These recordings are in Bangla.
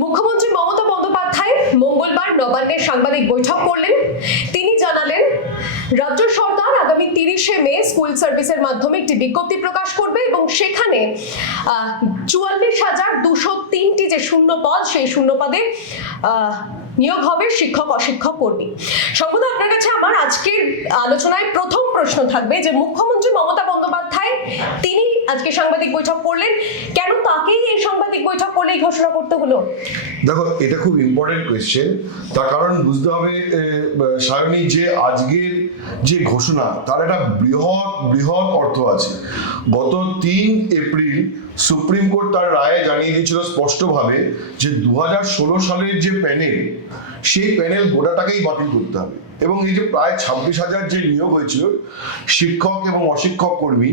মুখ্যমন্ত্রী মমতা বন্দ্যোপাধ্যায় মঙ্গলবার নবান্নে সাংবাদিক বৈঠক করলেন। তিনি জানালেন, রাজ্য সরকার আগামী 30শে মে স্কুল সার্ভিসের মাধ্যমে একটি বিজ্ঞপ্তি প্রকাশ করবে এবং সেখানে 44,203টি যে শূন্য পদ, সেই শূন্য পদে নিয়োগ হবে শিক্ষক অশিক্ষক কর্মী। সম্ভবত আপনার কাছে আমার আজকের আলোচনায় প্রথম প্রশ্ন থাকবে যে মুখ্যমন্ত্রী মমতা বন্দ্যোপাধ্যায় তিনি আজকে সাংবাদিক বৈঠক করলেন, কেন তাকেই এই সাংবাদিক বৈঠক করলে এই ঘোষণা করতে হলো? দেখো, এটা খুব ইম্পর্টেন্ট কোয়েশ্চেন। তার কারণ বুঝতে হবে সায়নী, যে আজকের যে ঘোষণা তার একটা বৃহৎ অর্থ আছে। গত 3 এপ্রিল সুপ্রিম কোর্ট তার রায়ে জানিয়ে দিয়েছিল স্পষ্টভাবে যে 2016 সালের যে প্যানেল, সেই প্যানেল গোটাটাকেই বাতিল করতে হবে এবং এই যে প্রায় 26,000 যে নিয়োগ হয়েছিল শিক্ষক এবং অশিক্ষক কর্মী,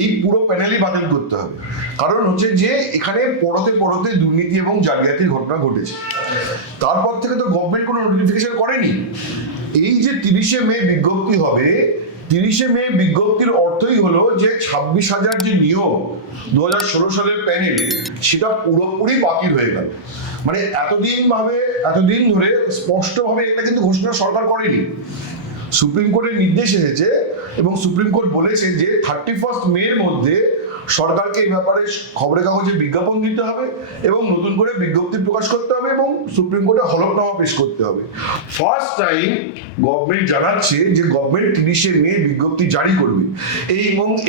এই পুরো প্যানেলই বাতিল করতে হবে। কারণ হচ্ছে যে এখানে পড়তে দুর্নীতি এবং জালিয়াতির ঘটনা ঘটেছে। তারপর থেকে তো গভর্নমেন্ট কোনো নোটিফিকেশন করেনি। এই যে 30শে মে বিজ্ঞপ্তি হবে, 30শে মে বিজ্ঞপ্তির অর্থই হলো যে 26,000 যে নিয়োগ 2016 সালের প্যানেল, সেটা পুরোপুরি বাতিল হয়ে গেল। মানে এতদিন ধরে স্পষ্টভাবে এটা কিন্তু ঘোষণা সরকার করেনি। সুপ্রিম কোর্টের নির্দেশ এসেছে এবং সুপ্রিম কোর্ট বলেছে যে 31 মের মধ্যে সরকারকে এই ব্যাপারে খবরের কাগজে বিজ্ঞাপন দিতে হবে এবং নতুন করে বিজ্ঞপ্তি প্রকাশ করতে হবে এবং সুপ্রিম কোর্টে হলফনামা পেশ করতে হবে। ফার্স্ট টাইম গভর্নমেন্ট জানাচ্ছে যে গভর্নমেন্ট 30শে মে বিজ্ঞপ্তি জারি করবে।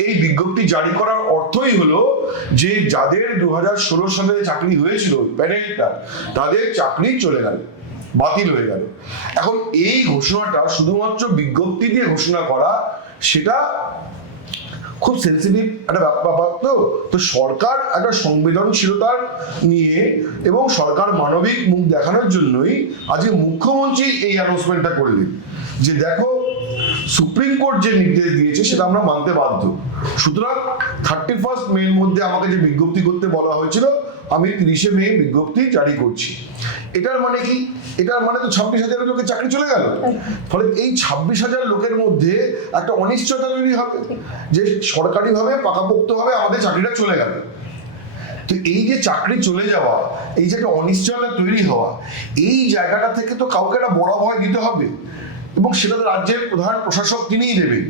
এই বিজ্ঞপ্তি জারি করার অর্থই হলো যে যাদের 2016 সালে চাকরি হয়েছিল প্যানেলটা, তাদের চাকরি চলে গেল, বাতিল হয়ে গেল। এখন এই ঘোষণাটা শুধুমাত্র বিজ্ঞপ্তি দিয়ে ঘোষণা করা, সেটা খুব সেন্সিটিভ একটা ব্যাপার। তো সরকার একটা সংবেদনশীলতার নিয়ে এবং সরকার মানবিক মুখ দেখানোর জন্যই আজকে মুখ্যমন্ত্রী এই অ্যানাউন্সমেন্টটা করলেন যে দেখো, সুপ্রিম কোর্ট যে নির্দেশ দিয়েছে সেটা আমরা মানতে বাধ্য। সুতরাং 31 মের মধ্যে আমাকে যে বিজ্ঞপ্তি করতে বলা হয়েছিল, আমি 30শে মে বিজ্ঞপ্তি জারি করছি। এটার মানে কি? এটার মানে তো 26,000 লোকের চাকরি চলে গেল। ফলে এই 26,000 লোকের মধ্যে একটা অনিশ্চয়তা তৈরি হবে যে সরকারিভাবে পাকাপোক্তভাবে আমাদের চাকরিটা চলে গেল। তো এই যে চাকরি চলে যাওয়া, এই যে একটা অনিশ্চয়তা তৈরি হওয়া, এই জায়গাটা থেকে তো কাউকে একটা বড় ভয় দিতে হবে এবং সেটা তো রাজ্যের প্রধান প্রশাসক তিনিই দেবেন।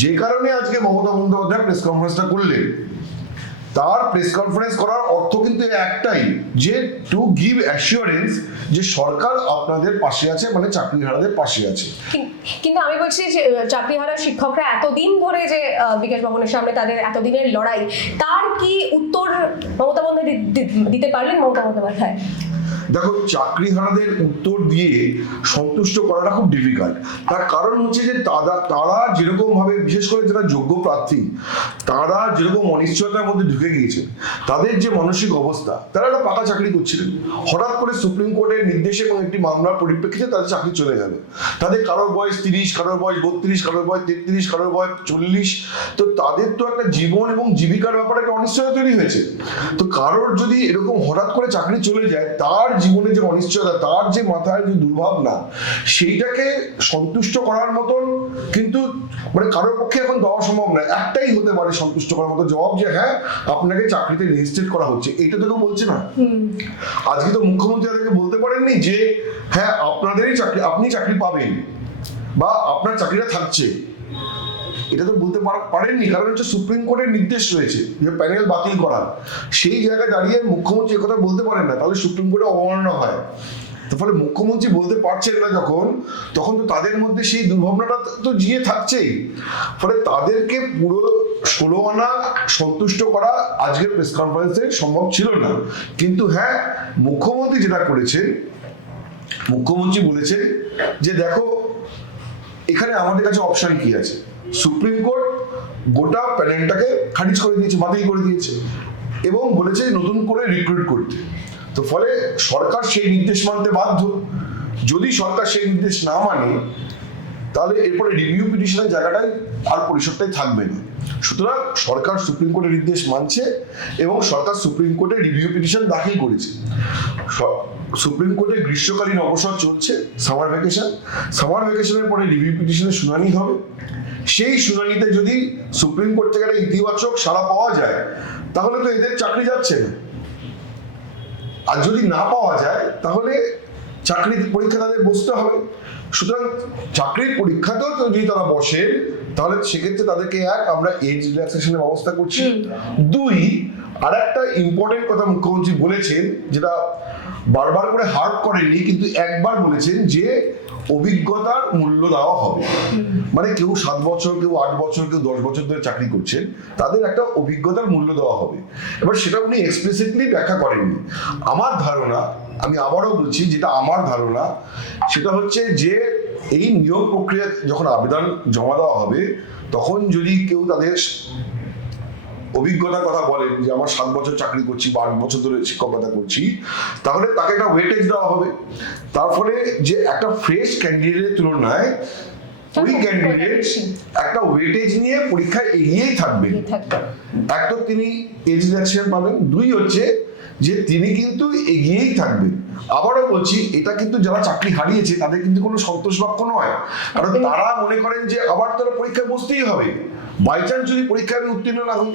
যে কারণে আজকে মমতা বন্দ্যোপাধ্যায় প্রেস কনফারেন্সটা করলেন। তার প্রেস কনফারেন্স করার অর্থ কিন্তু একটাই, যে টু গিভ অ্যাসিওরেন্স যে সরকার আপনাদের পাশে আছে, মানে চাকরিহারাদের পাশে আছে। কিন্তু আমি বলছি যে চাকরিহারা শিক্ষকরা এতদিন ধরে যে বিকাশ ভবনের সামনে তাদের এতদিনের লড়াই, তার কি উত্তর মমতা বন্দ্যোপাধ্যায় দিতে পারলেন? মমতা বন্দ্যোপাধ্যায় দেখো, চাকরিহারাদের উত্তর দিয়ে সন্তুষ্ট করাটা খুব ডিফিকাল্ট। তার কারণ হচ্ছে যে তারা যেরকম ভাবে, বিশেষ করে যারা যোগ্য প্রার্থী, তারা যেরকম অনিশ্চয়তার মধ্যে ঢুকে গিয়েছে, তাদের যে মানসিক অবস্থা, তারা একটা পাকা চাকরি করছিলেন, হঠাৎ করে সুপ্রিম কোর্টের নির্দেশে এবং একটি মামলার পরিপ্রেক্ষিতে তাদের চাকরি চলে গেল। তাদের কারোর বয়স 30, কারোর বয়স 32, কারোর বয়স 33, কারোর বয়স 40। তো তাদের তো একটা জীবন এবং জীবিকার ব্যাপারে একটা অনিশ্চয়তা তৈরি হয়েছে। তো কারোর যদি এরকম হঠাৎ করে চাকরি চলে যায়, তার জীবনে যে অনিশ্চয়তা, তার যে মাথায় যে দুর্ভাবনা, সেইটাকে সন্তুষ্ট করার মতন কিন্তু মানে কারোর পক্ষে এখন দেওয়া সম্ভব নয়। একটাই হতে পারে সন্তুষ্ট করার মতো জবাব, যে হ্যাঁ, আপনাকে চাকরিতে রেজিস্ট্রেট করা হচ্ছে। এটা তো কেউ বলছে না। আজকে তো মুখ্যমন্ত্রী তাদেরকে বলতে পারেননি যে হ্যাঁ, আপনাদেরই চাকরি, আপনি চাকরি পাবেন বা আপনার চাকরিটা থাকছে। এটা তো বলতে পারেননি, কারণ হচ্ছে সুপ্রিম কোর্টের নির্দেশ রয়েছে যে প্যানেল বাতিল করার। সেই জায়গায় দাঁড়িয়ে মুখ্যমন্ত্রী কথা বলতে পারেন না, তাহলে সুপ্রিম কোর্টে অবমাননা হয়। তো ফলে মুখ্যমন্ত্রী বলতে পারছেন না তখন তো তাদের মধ্যে সেই দুর্ভাবনাটা তো জিয়ে থাকছেই। ফলে তাদেরকে পুরো 16 আনা সন্তুষ্ট করা আজকের প্রেস কনফারেন্সে সম্ভব ছিল না। কিন্তু হ্যাঁ, মুখ্যমন্ত্রী যেটা করেছেন, মুখ্যমন্ত্রী বলেছেন যে দেখো, এখানে আমাদের কাছে অপশন কি আছে। সুপ্রিম কোর্ট গোটা প্যানেলটাকে খারিজ করে দিয়েছে, বাতিল করে দিয়েছে এবং বলেছে নতুন করে রিক্রুট করতে। তো ফলে সরকার সেই নির্দেশ মানতে বাধ্য। যদি সরকার সেই নির্দেশ না মানে, তাহলে এরপরে রিভিউ পিটিশনের জায়গাটায় আর পরিষদটাই থাকবে না। সুতরাং সরকার সুপ্রিম কোর্টের নির্দেশ মানছে এবং সরকার সুপ্রিম কোর্টে রিভিউ পিটিশন দাখিল করেছে। সুপ্রিম কোর্টে গ্রীষ্মকালীন অবসর চলছে, সামার ভ্যাকেশনের পরে রিভিউ পিটিশনের শুনানি হবে। সেই শুনানিতে যদি সুপ্রিম কোর্ট থেকে একটা ইতিবাচক সাড়া পাওয়া যায়, তাহলে তো এদের চাকরি যাচ্ছে না। আর যদি না পাওয়া যায় তাহলে চাকরির পরীক্ষা তাদের বসতে হবে। সুতরাং চাকরির পরীক্ষাতেও যদি তারা বসে তাহলে সেক্ষেত্রে তাদেরকে আমরা এজ রিল্যাক্সেশনের ব্যবস্থা করছি। দুই, আর একটা ইম্পর্টেন্ট কথা মুখ্যমন্ত্রী বলেছেন, যেটা বারবার করে হার্ড করেননি কিন্তু একবার বলেছেন, যে অভিজ্ঞতার মূল্য দেওয়া হবে। মানে কেউ 7 বছর, কেউ 8 বছর, কেউ 10 বছর ধরে চাকরি করছেন, তাদের একটা অভিজ্ঞতার মূল্য দেওয়া হবে। এবার সেটা উনি এক্সপ্লিসিটলি ব্যাখ্যা করেননি। আমার ধারণা, আমি আবারও বলছি, যেটা আমার ধারণা সেটা হচ্ছে যে এই নিয়োগ প্রক্রিয়া যখন আবেদন জমা দেওয়া হবে, তখন যদি কেউ তাদের অভিজ্ঞতার কথা বলেন যে আমার 7 বছর চাকরি করছি বা 8 বছর ধরে শিক্ষকতা করছি, তাহলে তাকে একটা ওয়েটেজ দেওয়া হবে। তার ফলে যে একটা ফ্রেশ ক্যান্ডিডেটের তুলনায় ওই ক্যান্ডিডেট একটা ওয়েটেজ নিয়ে পরীক্ষায় এগিয়েই থাকবেন। এক তো তিনি এজ রিল্যাক্সেশন পাবেন, দুই হচ্ছে যে তিনি কিন্তু এগিয়েই থাকবেন। আবারও বলছি, এটা কিন্তু যারা চাকরি হারিয়েছে তাদের কিন্তু কোনো সন্তোষ বাক্য নয়, কারণ তারা মনে করেন যে আবার তারা পরীক্ষায় বসতেই হবে। বাই চান্স যদি পরীক্ষায় আমি উত্তীর্ণ না হই,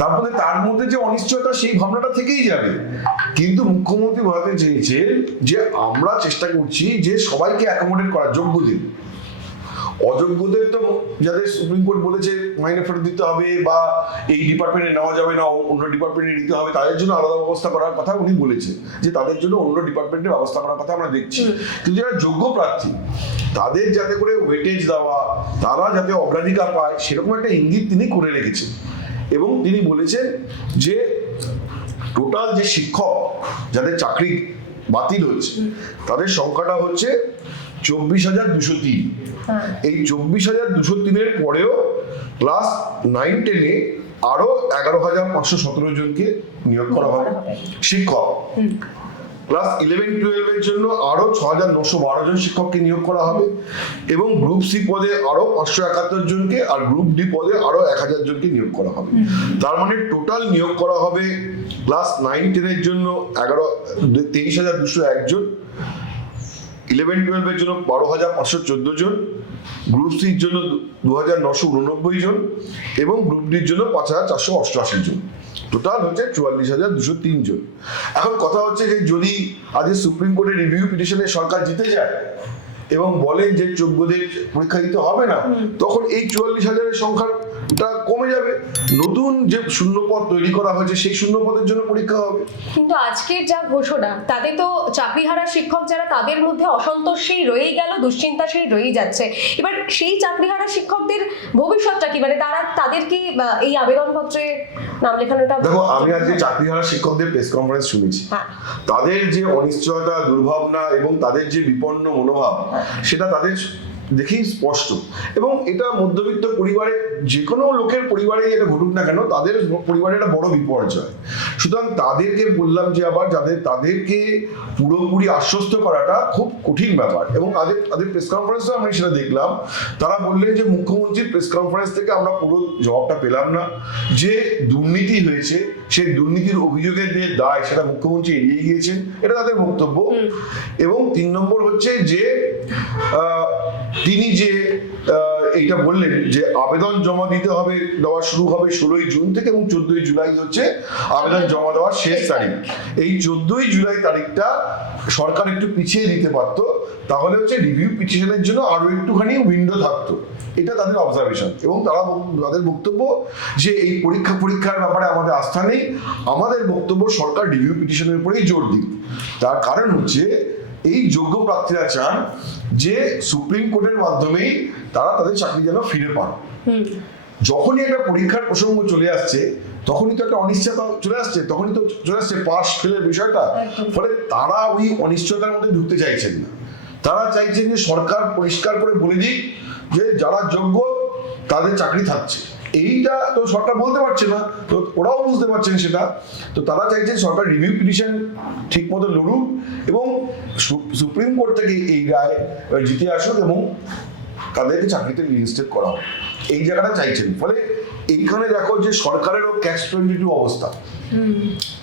তারপরে তার মধ্যে যে অনিশ্চয়তা, সেই ভাবনাটা থেকেই যাবে। কিন্তু মুখ্যমন্ত্রী বলাতে চেয়েছেন যে আমরা চেষ্টা করছি যে সবাইকে অ্যাকোমোডেট করার, যোগ্যদের। অযোগ্যদের তো যাদের সুপ্রিম কোর্ট বলেছে মাইনে ফেরত দিতে হবে বা এই ডিপার্টমেন্টে নেওয়া যাবে না, অন্য ডিপার্টমেন্টে নিতে হবে, তাদের জন্য আলাদা ব্যবস্থা করার কথা উনি বলেছেন, যে তাদের জন্য অন্য ডিপার্টমেন্টে ব্যবস্থা করার কথা আমরা দেখছি। কিন্তু যারা যোগ্য প্রার্থী তাদের যাতে করে ওয়েটেজ দেওয়া, তারা যাতে অগ্রাধিকার পায়, সেরকম একটা ইঙ্গিত তিনি করে রেখেছেন। এবং তিনি বলেছেন যে টোটাল যে শিক্ষক যাদের চাকরি বাতিল হচ্ছে তাদের সংখ্যাটা হচ্ছে 24,203। এই 24,203-এর পরেও ক্লাস 9-10-এ আরো 11,517 জনকে নিয়োগ করা হবে শিক্ষক। ক্লাস 11-12-এর জন্য আরো 6,912 জন শিক্ষককে নিয়োগ করা হবে, এবং গ্রুপ সি পদে আরো 571 জনকে, আর গ্রুপ ডি পদে আরো 1000 জনকে নিয়োগ করা হবে। তার মানে টোটাল নিয়োগ করা হবে ক্লাস 9-10-এর জন্য 23,201 জন, 11-12-এর জন্য 12,514 জন, গ্রুপ সির জন্য 2,989 জন, এবং গ্রুপ ডির জন্য 5,488 জন। টোটাল হচ্ছে 44,203 জন। এখন কথা হচ্ছে যে যদি আজ সুপ্রিম কোর্টের রিভিউ পিটিশনে সরকার জিতে যায় এবং বলেন যে যোগ্যদের পরীক্ষা দিতে হবে না, তখন এই 44,000-এর সংখ্যাটা কমে যাবে। নতুন যে শূন্যপদ তৈরি করা হয়েছে সেই শূন্যপদের জন্য পরীক্ষা হবে। কিন্তু আজকের যা ঘোষণা, তাতে তো চাকরিহারা শিক্ষক যারা, তাদের মধ্যে অসন্তোষ সেই রয়েই গেল, দুশ্চিন্তা সেই রয়েই যাচ্ছে। এবার সেই চাকরিহারা শিক্ষকদের ভবিষ্যৎটা কি? মানে তাদের কি এই আবেদনপত্রে নাম লেখানোটা? দেখো, আমি আজকে চাকরিহারা শিক্ষকদের প্রেস কনফারেন্স শুনেছি। তাদের যে অনিশ্চয়তা, দুর্ভাবনা এবং তাদের যে বিপন্ন মনোভাব, সেটা তাদের দেখেই স্পষ্ট। এবং এটা মধ্যবিত্ত পরিবারে, যে কোনো লোকের পরিবারে এটা ঘটুক না কেন, তাদের পরিবারে একটা বড় বিপর্যয়। সুতরাং তাদেরকে বললাম যে আবার তাদেরকে পুরোপুরি আশ্বস্ত করাটা খুব কঠিন ব্যাপার। এবং তাদের প্রেস কনফারেন্সে আমি সেটা দেখলাম, তারা বললেন যে মুখ্যমন্ত্রীর প্রেস কনফারেন্স থেকে আমরা পুরো জবাবটা পেলাম না। যে দুর্নীতি হয়েছে, সেই দুর্নীতির অভিযোগের যে দায়, সেটা মুখ্যমন্ত্রী এড়িয়ে গিয়েছেন, এটা তাদের বক্তব্য। এবং 3 নম্বর হচ্ছে যে তিনি যে এইটা বললেন যে আবেদন জমা দিতে হবে, দেওয়া শুরু হবে 16ই জুন থেকে, এবং 14ই জুলাই হচ্ছে আবেদন জমা দেওয়ার শেষ তারিখ। এই 14ই জুলাই তারিখটা সরকার একটু পিছিয়ে দিতে পারতো, তাহলে হচ্ছে রিভিউ পিটিশনের জন্য আরো একটুখানি উইন্ডো থাকতো। এটা তাদের অবজারভেশন। এবং তাদের বক্তব্য যে এই পরীক্ষার ব্যাপারে আমাদের আস্থা নেই, আমাদের বক্তব্য সরকার রিভিউ পিটিশনের উপরেই জোর দিক। তার কারণ হচ্ছে এই যোগ্য প্রার্থীরা চান যে সুপ্রিম কোর্টের মাধ্যমেই তারা তাদের চাকরি যেন ফিরে পান। যখনই একটা পরীক্ষার প্রসঙ্গ চলে আসছে, তখনই তো একটা অনিশ্চয়তা চলে আসছে, তখনই তো চলে আসছে পাস ফেলের বিষয়টা। ফলে তারা ওই অনিশ্চয়তার মধ্যে ঢুকতে চাইছেন না। তারা চাইছেন যে সরকার পরিষ্কার করে বলে দিক যে যারা যোগ্য তাদের চাকরি থাকছে। এইটা তো সরকার বলতে পারছে না, তো ওরাও বুঝতে পারছেন সেটা। তো তারা চাইছে সরকার রিভিউ পিটিশন ঠিক মতো লড়ুক এবং সুপ্রিম কোর্ট থেকে এই রায় জিতে আসুক এবং তাদেরকে চাকরিতে রিইনস্টেট করা হোক, এই জায়গাটা চাইছেন। ফলে এইখানে দেখো যে সরকারেরও catch-22 অবস্থা।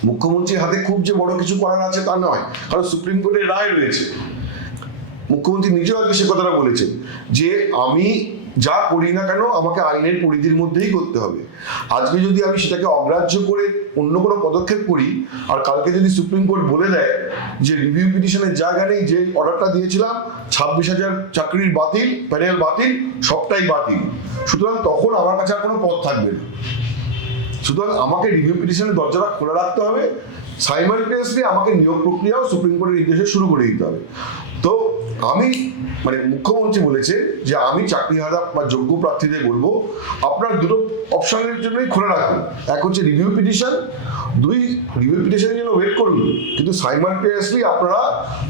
মুখ্যমন্ত্রীর হাতে খুব যে বড় কিছু করার আছে তা নয়, কারণ সুপ্রিম কোর্টের রায় রয়েছে। মুখ্যমন্ত্রী নিজেও আজকে সে কথাটা বলেছেন যে আমি যা করি না কেন আমাকে আইনের পরিধির মধ্যেই করতে হবে। আজকে যদি আমি সেটাকে অগ্রাহ্য করে অন্য কোনো পদক্ষেপ করি, আর কালকে যদি সুপ্রিম কোর্ট বলে দেয় যে রিভিউ পিটিশনের জায়গা নেই, যে অর্ডারটা দিয়েছিলাম 26,000 চাকরির বাতিল, প্যানেল বাতিল, সবটাই বাতিল, সুতরাং তখন আমার কাছে আর কোনো পথ থাকবে না। সুতরাং আমাকে রিভিউ পিটিশনের দরজাটা খোলা রাখতে হবে, সাইমালটেনিয়াসলি আমাকে নিয়োগ প্রক্রিয়াও সুপ্রিম কোর্টের নির্দেশে শুরু করে দিতে হবে। তো আমি মুখ্যমন্ত্রী বলেছে যে আমি চাকরিহারা বা যোগ্য প্রার্থীদের বলবো আপনার দুটো অপশনের জন্যই খোলা রাখুন, এক হচ্ছে রিভিউ পিটিশন, দুই রিভিউ পিটিশনের জন্য ওয়েট করুন, কিন্তু সাইমালটেনিয়াসলি আপনারা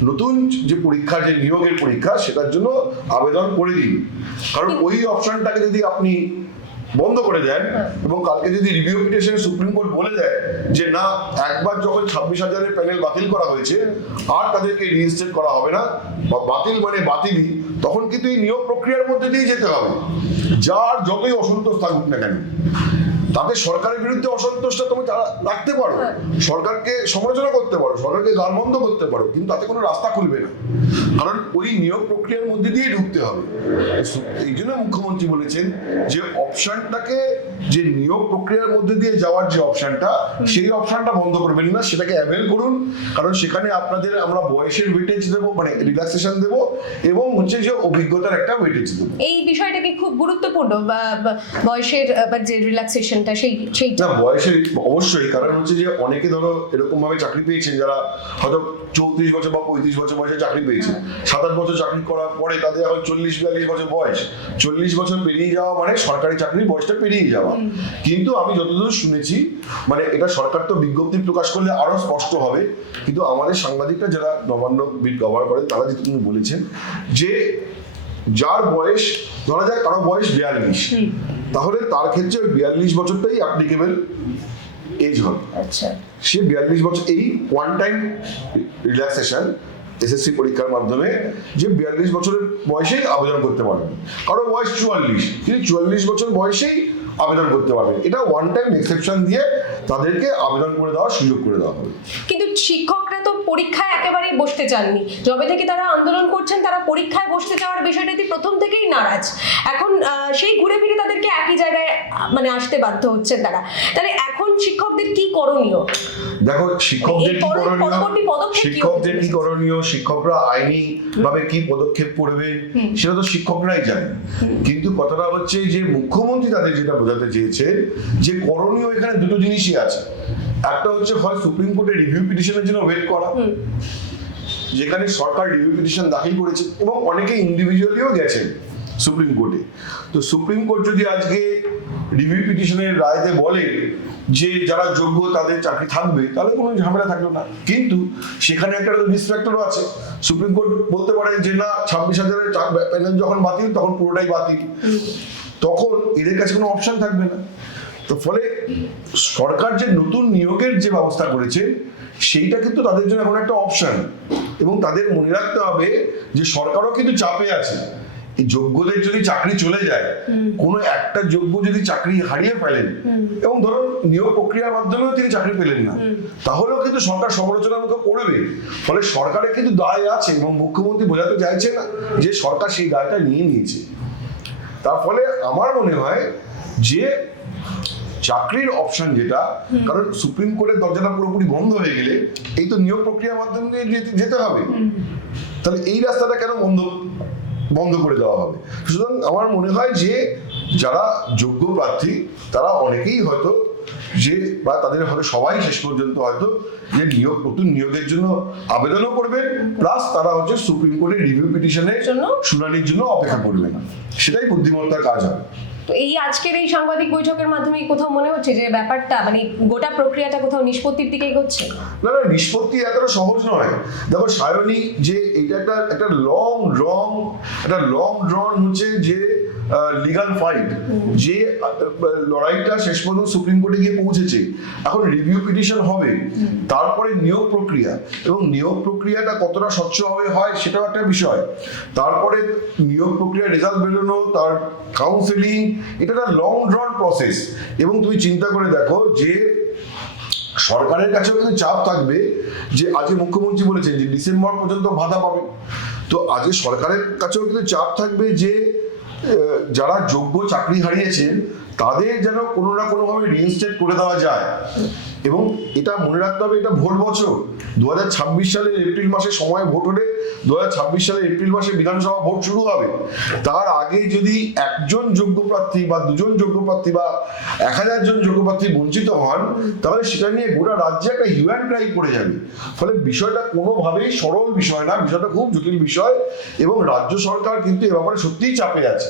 নতুন যে পরীক্ষা, যে নিয়োগের পরীক্ষা, সেটার জন্য আবেদন করে দিন। কারণ ওই অপশনটাকে যদি আপনি বন্ধ করে দেন এবং কালকে যদি রিভিউ পিটিশনে সুপ্রিম কোর্ট বলে দেয় যে না, একবার যখন 26,000-এর প্যানেল বাতিল করা হয়েছে আর তাদেরকে রিইনস্টেট করা হবে না, বা বাতিল মানে বাতিলই, তখন কিন্তু এই নিয়োগ প্রক্রিয়ার মধ্যে দিয়ে যেতে হবে। যার যতই অসন্তোষ থাকুক না কেন, তাতে সরকারের বিরুদ্ধে অসন্তোষটা তুমি রাখতে পারো, সরকারকে সমালোচনা করতে পারো, সরকারকে গালমন্দ করতে পারো, কিন্তু তাতে কোনো রাস্তা খুলবে না, কারণ ওই নিয়োগ প্রক্রিয়ার মধ্যে দিয়ে ঢুকতে হবে। এই জন্য মুখ্যমন্ত্রী বলেছেন যে অপশনটাকে, যে নিয়োগ প্রক্রিয়ার মধ্যে দিয়ে যাওয়ার যে অপশনটা, সেই অপশনটা বন্ধ করবেন না, সেটাকে অ্যাভেল করুন, কারণ সেখানে আপনাদের আমরা বয়সের ওয়েটেজ দেবো, রিল্যাক্সেশন দেবো, এবং হচ্ছে যে অভিজ্ঞতার একটা ওয়েটেজ দেবো। এই বিষয়টা কি খুব গুরুত্বপূর্ণ, বয়সের যে রিল্যাক্সেশনটা সেই না, বয়সের অবশ্যই, কারণ হচ্ছে যে অনেকে ধরো এরকম ভাবে চাকরি পেয়েছেন যারা হয়তো 34 বছর বা 35 বছর বয়সে চাকরি পেয়েছে, 7-8 বছর চাকরি করার পরে তাদের এখন 40-42 বছর বয়স, 40 বছর পেরিয়ে যাওয়া মানে সরকারি চাকরির বয়সটা পেরিয়ে যাওয়া। কিন্তু আমি যতদূর শুনেছি, এটা সরকার তো বিজ্ঞপ্তি প্রকাশ করলে আরো স্পষ্ট হবে, কিন্তু আমাদের সাংবাদিকরা যারা নবান্ন বিট কভার করেন তারা যেটুকু বলেছেন যে যার বয়স, ধরা যায় কারো বয়স 42, তাহলে তার ক্ষেত্রে 42 বছরটাই অ্যাপ্লিকেবল এজ হবে। আচ্ছা, সে 42 বছর এই ওয়ান টাইম রিল্যাক্সেশন এসএসসি পরীক্ষার মাধ্যমে যে 42 বছরের বয়সেই আবেদন করতে পারবেন। কারো বয়স 44, তিনি 44 বছর বয়সেই আবেদন করতে পারবেন। এটা ওয়ান টাইম এক্সেপশন দিয়ে তাদেরকে আবেদন করে দেওয়ার সুযোগ করে দেওয়া হবে। কিন্তু শিক্ষকরা তো পরীক্ষায় একেবারেই বসতে চাননি, যবে থেকে তারা আন্দোলন করছেন তারা পরীক্ষায় বসতে চাওয়ার বিষয়টাতে প্রথম থেকেই নারাজ। এখন সেই ঘুরে ফিরে তাদেরকে একই জায়গায় আসতে বাধ্য হচ্ছেন তারা। তাহলে এখন শিক্ষকদের কি করণীয়? দেখো, শিক্ষকদের কি করণীয়, শিক্ষকরা আইনি ভাবে কি পদক্ষেপ করবে সেটা তো শিক্ষকরাই জানে। কিন্তু কথাটা হচ্ছে যে মুখ্যমন্ত্রী তাদের যেটা বোঝাতে চেয়েছে যে করণীয় এখানে দুটো জিনিসই আছে। একটা হচ্ছে হয় সুপ্রিম কোর্টে রিভিউ পিটিশনের জন্য ওয়েট করা, যেখানে সরকার রিভিউ পিটিশন দাখিল করেছে এবং অনেকে ইন্ডিভিজুয়ালিও গেছেন সুপ্রিম কোর্টে। তো সুপ্রিম কোর্ট যদি আজকে রিভিউ পিটিশনের রায়তে বলে যে যারা যোগ্য তাদের চাকরি থাকবে, তাহলে কোনো ঝামেলা থাকলো না। কিন্তু সেখানে একটা রিস্ক ফ্যাক্টরও আছে। সুপ্রিম কোর্ট বলতে পারে যে না, 26,000-এর প্যানেল যখন বাতিল তখন পুরোটাই বাতিল, তখন এদের কাছে কোনো অপশন থাকবে না। তো ফলে সরকার যে নতুন নিয়োগের যে ব্যবস্থা করেছে সেইটা কিন্তু তাদের জন্য এখন একটা অপশন, এবং তাদের মনে রাখতে হবে যে সরকারও কিন্তু চাপে আছে। এই যোগ্যদের যদি চাকরি চলে যায়, কোনো একটা যোগ্য যদি চাকরি হারিয়ে ফেলেন এবং ধরো নিয়োগ প্রক্রিয়ার মাধ্যমেও তিনি চাকরি পেলেন না, তাহলেও কিন্তু সরকার সমালোচনার মুখে পড়বে। ফলে সরকারের কিন্তু দায় আছে, এবং মুখ্যমন্ত্রী বোঝাতে চাইছে না যে সরকার সেই দায়টা নিয়ে নিয়েছে। তার ফলে আমার মনে হয় যে চাকরির অপশন যেটা, কারণ সুপ্রিম কোর্টের দরজাটা পুরোপুরি বন্ধ হয়ে গেলে এই তো নিয়োগ প্রক্রিয়ার মাধ্যমে দিয়ে যেতে হবে, তাহলে এই রাস্তাটা কেন বন্ধ করে দেওয়া হবে? সুতরাং আমার মনে হয় যে যারা যোগ্য প্রার্থী তারা অনেকেই হয়তো বা তাদের হয়তো সবাই শেষ পর্যন্ত হয়তো যে নতুন নিয়োগের জন্য আবেদনও করবেন, প্লাস তারা হচ্ছে সুপ্রিম কোর্টের রিভিউ পিটিশনের শুনানির জন্য অপেক্ষা করবেন। সেটাই বুদ্ধিমত্তার কাজ হবে। তো এই আজকের এই সাংবাদিক বৈঠকের মাধ্যমে কোথাও মনে হচ্ছে যে ব্যাপারটা গোটা প্রক্রিয়াটা কোথাও নিষ্পত্তির দিকে এগোচ্ছে? না, নিষ্পত্তি এতটা সহজ নয়। দেখো সায়নী, যে এটা একটা লং ড্রন হচ্ছে যে লিগাল ফাইট, যে লড়াইটা শেষ পর্যন্ত সুপ্রিম কোর্টে গিয়ে পৌঁছেছে। এখন রিভিউ পিটিশন হবে, তারপরে নিয়োগ প্রক্রিয়া, এবং নিয়োগ প্রক্রিয়াটা কতটা স্বচ্ছভাবে হয় সেটাও একটা বিষয়। তারপরে নিয়োগ প্রক্রিয়ার রেজাল্ট বেরোনো, তার কাউন্সেলিং, এটা একটা লং ড্রন প্রসেস। এবং তুমি চিন্তা করে দেখো যে সরকারের কাছেও কিন্তু চাপ থাকবে, যে আজকে মুখ্যমন্ত্রী বলেছেন যে ডিসেম্বর পর্যন্ত ভাতা পাবে। তো আজকে সরকারের কাছেও কিন্তু চাপ থাকবে যে যারা যোগ্য চাকরি হারিয়েছেন তাদের যেন কোনো না কোনোভাবে রিইনস্টেট করে দেওয়া যায়। এবং এটা মনে রাখতে হবে, এটা ভোট বছর 2026 সালের এপ্রিল মাসে সময় ভোট হলে 2026 সালের এপ্রিল মাসে বিধানসভা ভোট শুরু হবে। তার আগে যদি একজন যোগ্য প্রার্থী বা দুজন যোগ্য প্রার্থী বা 1000 জন যোগ্য প্রার্থী বঞ্চিত হন, তাহলে সেটা নিয়ে গোটা রাজ্যে একটা হিউ অ্যান্ড ক্রাই পড়ে যাবে। ফলে বিষয়টা কোনোভাবেই সরল বিষয় না, বিষয়টা খুব জটিল বিষয়। এবং রাজ্য সরকার কিন্তু এ ব্যাপারে সত্যিই চাপে আছে।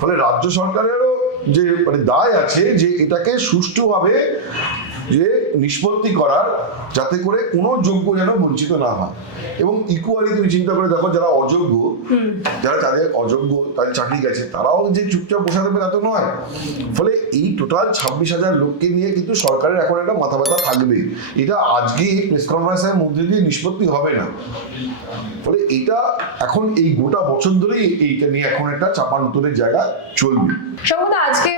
ফলে রাজ্য সরকারেরও যে মানে দায় আছে যে এটাকে সুষ্ঠুভাবে যে নিষ্পত্তি করার, যাতে করে কোনো যোগ্য যেন বঞ্চিত না হয়। এবং ইকুয়ালি তুমি চিন্তা করে দেখো, যারা অযোগ্য, যারা তাদের অযোগ্য তাদের চাকরি গেছে, তারাও যে চুপচাপ বসে থাকবে তা তো নয়। ফলে এই টোটাল 26,000 লোককে নিয়ে কিন্তু সরকারের এখন একটা মাথা ব্যথা থাকবে। এটা আজকে এই প্রেস কনফারেন্সের মধ্যে দিয়ে নিষ্পত্তি হবে না। ফলে এটা এখন এই গোটা বছর ধরেই এইটা নিয়ে এখন একটা চাপানুতরের জায়গা চলবে। সম্ভবত আজকে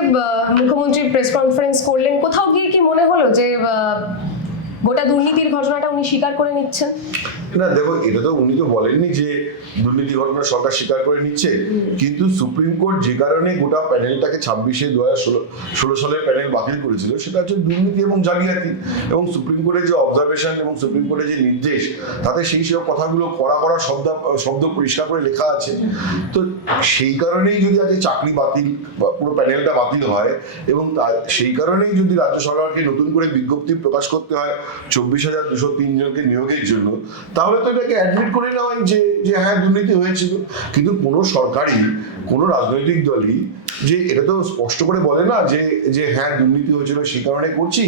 মুখ্যমন্ত্রী প্রেস কনফারেন্স করলেন, কোথাও গিয়ে কি মনে হলো যে গোটা দুর্নীতির ঘটনাটা উনি স্বীকার করে নিচ্ছেন? না দেখো, এটা তো উনি তো বলেননি যে দুর্নীতি ঘটনা সরকার স্বীকার করে নিচ্ছে, কিন্তু সুপ্রিম কোর্ট যে কারণে গোটা প্যানেলটাকে 2016 সালের প্যানেল বাতিল করেছিল, সেটা হচ্ছে দুর্নীতি এবং জালিয়াতি। এবং সুপ্রিম কোর্টের যে অবজারভেশন এবং সুপ্রিম কোর্টের যে নির্দেশ, তাতে সেই সব কথাগুলো কড়া শব্দ পরিষ্কার করে লেখা আছে। তো সেই কারণেই যদি আজকে চাকরি বাতিল বা পুরো প্যানেলটা বাতিল হয়, এবং সেই কারণেই যদি রাজ্য সরকারকে নতুন করে বিজ্ঞপ্তি প্রকাশ করতে হয় 24,203 জনকে নিয়োগের জন্য, তাহলে তো এটাকে অ্যাডমিট করে নেওয়া যে হ্যাঁ দুর্নীতি হয়েছিল। কিন্তু কোনো সরকারই, কোনো রাজনৈতিক দলই যে এটা তো স্পষ্ট করে বলে না যে হ্যাঁ দুর্নীতি হয়েছিল সেই কারণে করছি।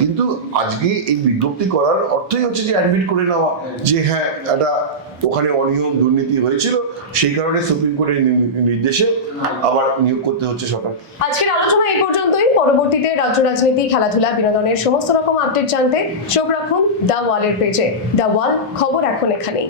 কিন্তু আজকে এই বিজ্ঞপ্তি করার অর্থই হচ্ছে যে অ্যাডমিট করে নেওয়া যে হ্যাঁ এটা ওখানে অনিয়ম দুর্নীতি হয়েছিল, সেই কারণে সুপ্রিম কোর্টের নির্দেশে আবার নিয়োগ করতে হচ্ছে সরকার। আজকের আলোচনা এই পর্যন্তই। পরবর্তীতে রাজ্য রাজনীতি, খেলাধুলা, বিনোদনের সমস্ত রকম আপডেট জানতে চোখ রাখুন দ্য ওয়ালের পেজে। দ্য ওয়াল, খবর এখন এখানেই।